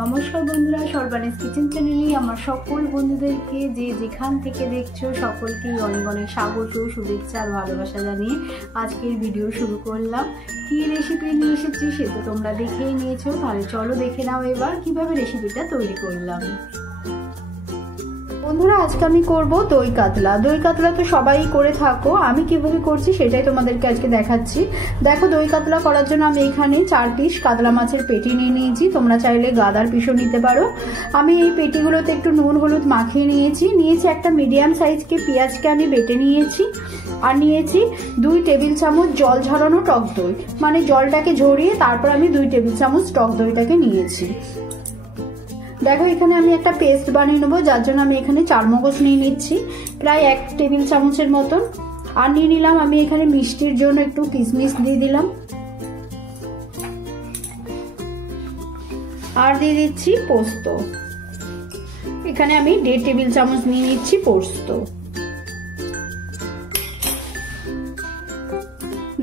নমস্কার বন্ধুরা, সর্বানিস কিচেন চ্যানেলে আমার সকল বন্ধুদেরকে যে যেখান থেকে দেখছো সকলকেই অনেক অনেক স্বাগত, শুভেচ্ছা আর ভালোবাসা জানিয়ে আজকের ভিডিও শুরু করলাম। কী রেসিপি নিয়ে এসেছি সে তো তোমরা দেখেই নিয়েছো, তাহলে চলো দেখে নাও এবার কিভাবে রেসিপিটা তৈরি করলাম। বন্ধুরা, আজকে আমি করব দই কাতলা। দই কাতলা তো সবাই করে থাকো, আমি কিভাবে করছি সেটাই তোমাদেরকে আজকে দেখাচ্ছি। দেখো, দই কাতলা করার জন্য আমি এখানে 4 পিস কাতলা মাছের পেটি নিয়ে নিয়েছি, তোমরা চাইলে গাদার পিসও নিতে পারো। আমি এই পেটিগুলোতে একটু নুন হলুদ মাখিয়ে নিয়েছি। একটা মিডিয়াম সাইজকে পেঁয়াজকে আমি বেটে নিয়েছি, আর নিয়েছি 2 টেবিল চামচ জল ঝরানো টক দই, মানে জলটাকে ঝরিয়ে তারপর আমি 2 টেবিল চামচ টক দইটাকে নিয়েছি। দেখো, এখানে আমি একটা পেস্ট বানিয়ে নেবো, যার জন্য আমি এখানে চারমগজ নিয়ে নিচ্ছি প্রায় 1 টেবিল চামচের মতন। আর নিয়ে নিলাম আমি এখানে মিষ্টির জন্য একটু কিশমিশ দিয়ে দিলাম, আর দিয়ে দিচ্ছি পোস্ত। এখানে আমি 1.5 টেবিল চামচ নিয়ে নিচ্ছি পোস্ত।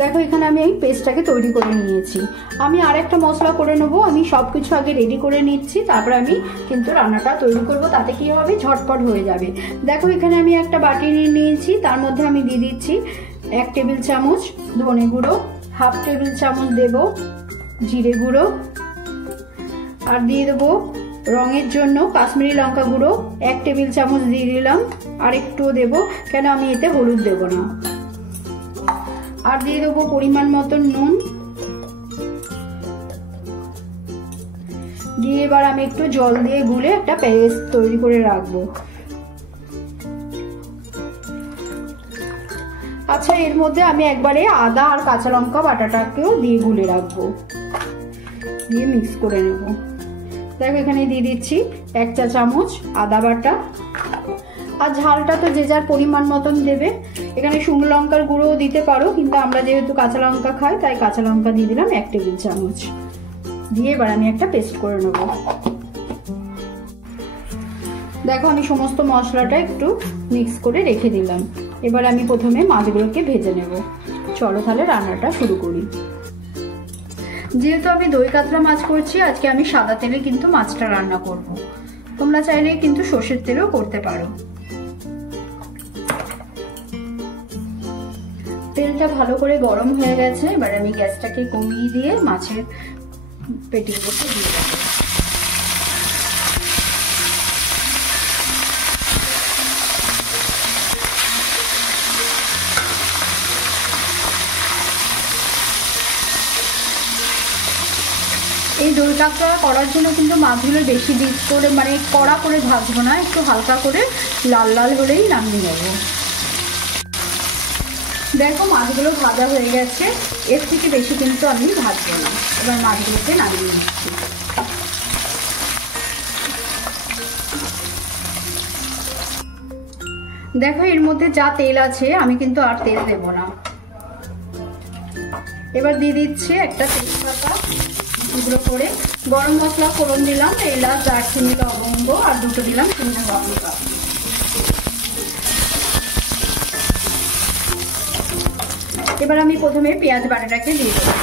দেখো, এখানে আমি এই পেস্টটাকে তৈরি করে নিয়েছি। আমি আর একটা মশলা করে নেবো, আমি সবকিছু আগে রেডি করে নিচ্ছি, তারপরে আমি কিন্তু রান্নাটা তৈরি করব, তাতে কি হবে ঝটপট হয়ে যাবে। দেখো, এখানে আমি একটা বাটি নিয়ে নিয়েছি, তার মধ্যে আমি দিয়ে দিচ্ছি 1 টেবিল চামচ ধনে গুঁড়ো, 1/2 টেবিল চামচ দেব জিরে গুঁড়ো, আর দিয়ে দেবো রঙের জন্য কাশ্মীরি লঙ্কা গুঁড়ো 1 টেবিল চামচ দিয়ে দিলাম, আর একটুও দেবো, কেন আমি এতে হলুদ দেবো না। আর দিয়ে দেবো পরিমাণ মতন নুন, দিয়ে এবার আমি একটু জল দিয়ে গুলে একটা পেস্ট তৈরি করে রাখবো। আচ্ছা, এর মধ্যে আমি একবারে আদা আর কাঁচা লঙ্কা বাটাটাকেও দিয়ে গুলে রাখবো, দিয়ে মিক্স করে নেব। দেখো, এখানে দিয়ে দিচ্ছি 1 চা চামচ আদা বাটা। আর ঝালটা তো যে যার পরিমাণ মতন দেবে, এখানে শুকনো লঙ্কার গুঁড়ো দিতে পারো, কিন্তু আমরা যেহেতু কাঁচা লঙ্কা খাই তাই কাঁচা লঙ্কা দিয়ে দিলাম 1 টেবিল চামচ। দিয়ে এবার আমি একটা পেস্ট করে নেব। দেখো, আমি সমস্ত মশলাটা একটু মিক্স করে রেখে দিলাম। এবার আমি প্রথমে মাছগুলোকে ভেজে নেব। চলো তাহলে রান্নাটা শুরু করি। যেহেতু আমি দই কাতলা মাছ করছি, আজকে আমি সাদা তেলে কিন্তু মাছটা রান্না করব। তোমরা চাইলে কিন্তু সর্ষের তেলেও করতে পারো। তেলটা ভালো করে গরম হয়ে গেছে, এবার আমি গ্যাসটাকে কমিয়ে দিয়ে মাছের পেটিগুলোকে দিয়ে দেবো। এই দই কাতলা করার জন্য কিন্তু মাছগুলো বেশি ডিপ করে মানে কড়া করে ভাজবো না, একটু হালকা করে লাল লাল হলেই নামিয়ে নেবো। দেখো, মাছগুলো ভাজা হয়ে গেছে, এর থেকে বেশি কিন্তু আমি ভাজবো না। এবার মাছগুলোকে নামিয়ে নিচ্ছি। দেখো, এর মধ্যে যা তেল আছে আমি কিন্তু আর তেল দেব না। এবার দিয়ে দিচ্ছি একটা তেজপাতা টুকরো করে, গরম মশলা ফোড়ন দিলাম, এলাচ, দারচিনি, লবঙ্গ, আর 2টো দিলাম শুকনো লঙ্কা। এবার আমি প্রথমে পেঁয়াজ বাটাটাকে দিয়ে দেবো।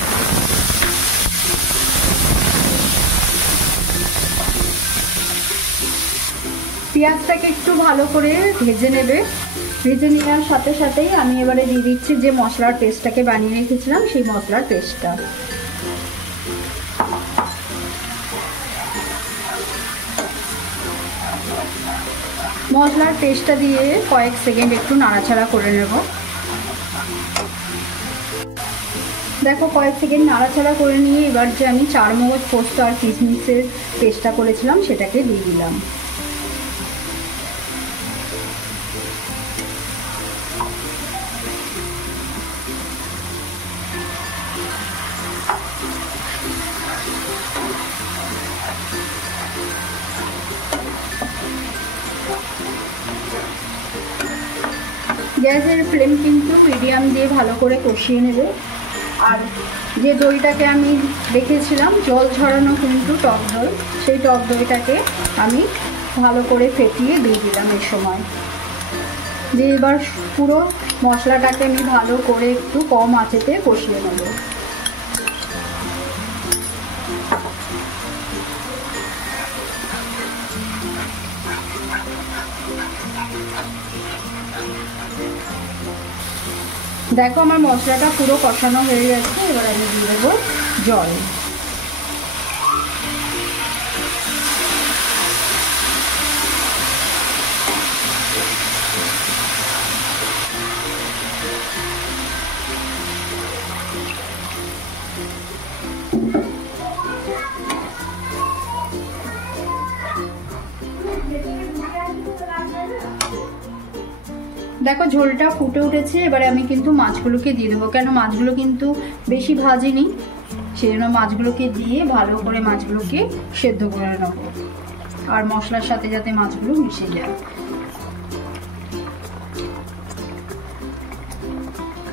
পেঁয়াজটাকে একটু ভালো করে ভেজে নেবে। ভেজে নেওয়ার সাথে সাথেই আমি এবারে দিয়ে দিচ্ছি যে মশলার পেস্টটাকে বানিয়ে রেখেছিলাম, সেই মশলার পেস্টটা। মশলার পেস্টটা দিয়ে কয়েক সেকেন্ড একটু নাড়াচাড়া করে নেব। দেখো, কয়েক সেকেন্ড নাড়াচাড়া করে নিয়ে এবার যে আমি চারমগজ, পোস্ত আর কিশমিশের পেস্টটা করেছিলাম সেটাকে দিয়ে দিলাম। গ্যাসের ফ্লেম কিন্তু মিডিয়াম দিয়ে ভালো করে কষিয়ে নেবে। আর যে দইটাকে আমি রেখেছিলাম জল ঝরানো কিন্তু টক দই, সেই টক দইটাকে আমি ভালো করে ফেটিয়ে দিয়ে দিলাম এই সময়। দিয়ে এবার পুরো মশলাটাকে আমি ভালো করে একটু কম আঁচেতে কষিয়ে নেব। দেখো আমার মশলাটা পুরো কষানো হয়ে গেছে, এবার আমি দিয়ে দেবো জল। দেখো ঝোলটা ফুটে উঠেছে, এবারে আমি কিন্তু মাছগুলোকে দিয়ে দেবো, কেন মাছগুলো কিন্তু বেশি ভাজিনি, সেই জন্য মাছগুলোকে দিয়ে ভালো করে মাছগুলোকে সেদ্ধ করে নেব, আর মশলার সাথে যাতে মাছগুলো মিশে যায়।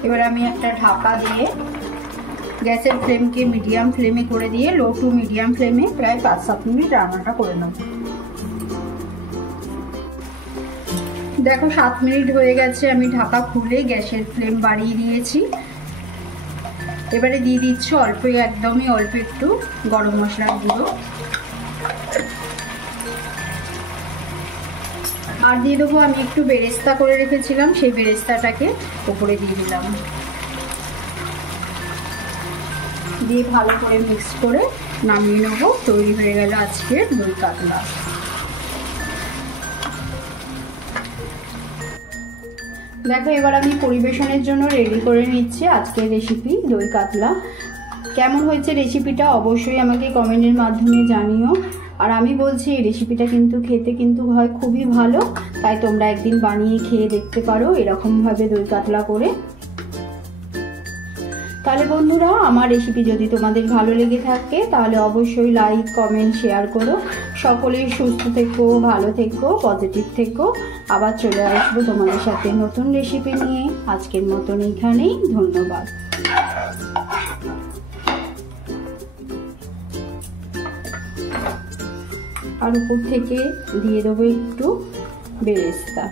এবার আমি একটা ঢাকা দিয়ে গ্যাসের ফ্লেমকে মিডিয়াম ফ্লেমে করে দিয়ে লো টু মিডিয়াম ফ্লেমে প্রায় 5-7 মিনিট রান্নাটা করে নেব। দেখো 7 মিনিট হয়ে গেছে, আমি ঢাকা খুলে গ্যাসের ফ্লেম বাড়িয়ে দিয়েছি। এবারে দিয়ে দিচ্ছি অল্প, একদমই অল্প একটু গরম মশলার গুঁড়ো, আর দিয়ে দেবো আমি একটু বেরেস্তা করে রেখেছিলাম, সেই বেরেস্তাটাকে উপরে দিয়ে দিলাম, দিয়ে ভালো করে মিক্স করে নামিয়ে নেবো। তৈরি হয়ে গেল আজকের দই কাতলা। দেখো এবার আমি পরিবেশনের জন্য রেডি করে নিচ্ছি আজকের রেসিপি দই কাতলা। কেমন হয়েছে রেসিপিটা অবশ্যই আমাকে কমেন্টের মাধ্যমে জানিও। আর আমি বলছি এই রেসিপিটা কিন্তু খেতে কিন্তু হয় খুবই ভালো, তাই তোমরা একদিন বানিয়ে খেয়ে দেখতে পারো এরকমভাবে দই কাতলা করে। তাহলে বন্ধুরা, আমার রেসিপি যদি তোমাদের ভালো লেগে থাকে তাহলে অবশ্যই লাইক, কমেন্ট, শেয়ার করো। সকলেই সুস্থ থেকো, ভালো থেকো, পজিটিভ থেকো। আবার চলে আসবো তোমাদের সাথে নতুন রেসিপি নিয়ে। আজকের মতন এখানেই, ধন্যবাদ। আর উপর থেকে দিয়ে দেবো একটু বেরেস্তা।